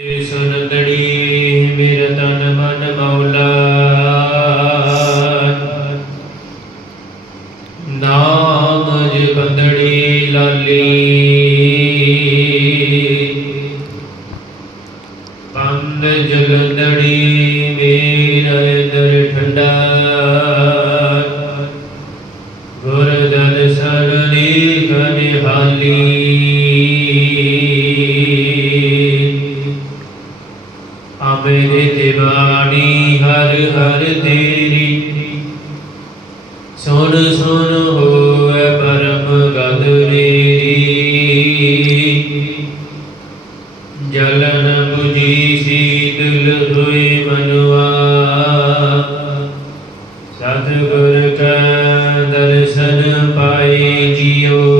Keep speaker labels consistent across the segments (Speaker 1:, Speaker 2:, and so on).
Speaker 1: ਸੁਨਦੜੀ ਮੇਰਾ ਤਨ ਮਨ ਮੌਲਾ। ਨਾਮ ਜ ਲਾਲੀ। ਪੰਦ ਜਲੰਦੜੀ ਮੇਰਾ ਦਰ ਠੰਡਾ। ਗੁਰ ਦਰਸ਼ਨ ਨੀਕ ਨਿਹਾਲੀ। ਹਰ ਤੇਰੀ। ਸੁਣ ਸੁਣ ਹੋਵੇ ਪਰਮ ਗਦ ਮੇਰੀ। ਜਲਨ 부ਜੀ ਸੀਤਲ ਹੋਈ ਮਨਵਾ ਸਤਿਗੁਰ ਕਾ ਦਰਸ਼ਨ ਪਾਈ ਜੀਓ।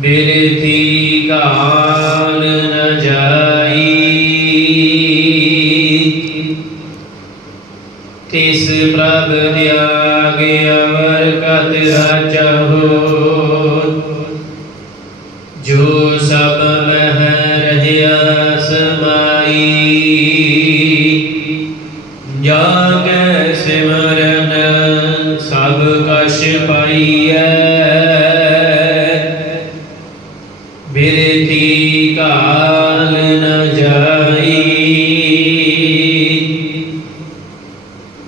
Speaker 1: ਬਿਰਤੀ ਕਾਲ ਨ ਜਾਈ ਤਿਸ ਪ੍ਰਭ ਦਿਆਗ ਅਵਰ ਕਤ ਰਾਜਾ ਜੋ ਸਭ ਮਹਿ ਰਹਿਆ ਸਮਾਈ। ਜਾਗੈ ਸਿਮਰਨ ਸਭ ਕਛ ਪਾਈਐ।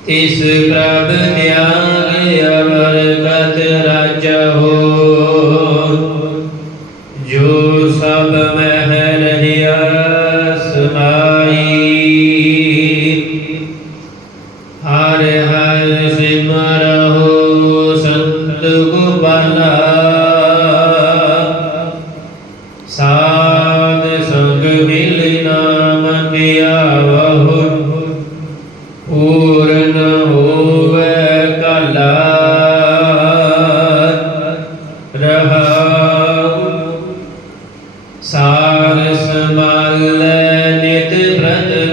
Speaker 1: ਤਿਸ ਪ੍ਰਭ ਦਿਆਗ ਅਮਰ ਕਤ ਰਾਜਾ ਹੋ ਜੋ ਸਭ ਮਹਿ ਰਹਿਆ ਸਮਾਈ। ਹਰ ਹਰ ਸਿਮਰਹੁ ਸੰਤ ਗੋਪਾਲਾ, ਸਾਧ ਸੰਗ ਮਿਲ ਨਾਮ ਧਿਆਵਹੁ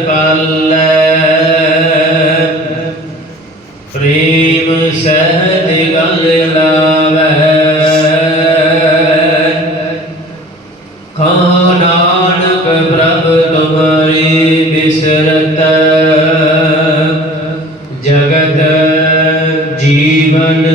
Speaker 1: ਪਾਲੈ ਪ੍ਰੇਮ ਸਹਿਜ ਗਲ ਲਾਵੈ। ਕਹਾ ਨਾਨਕ ਪ੍ਰਭ ਤੁਮਰੀ ਬਿਸਰਤ ਜਗਤ ਜੀਵਨ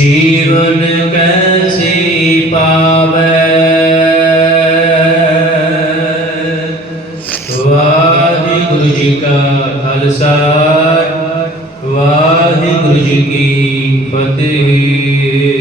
Speaker 1: ਜੀਵਨ ਕੈਸੀ ਪਾਵੈ? ਵਾਹਿਗੁਰੂ ਜੀ ਕਾ ਖਾਲਸਾ ਵਾਹਿਗੁਰੂ ਜੀ ਕੀ ਫਤਿਹ।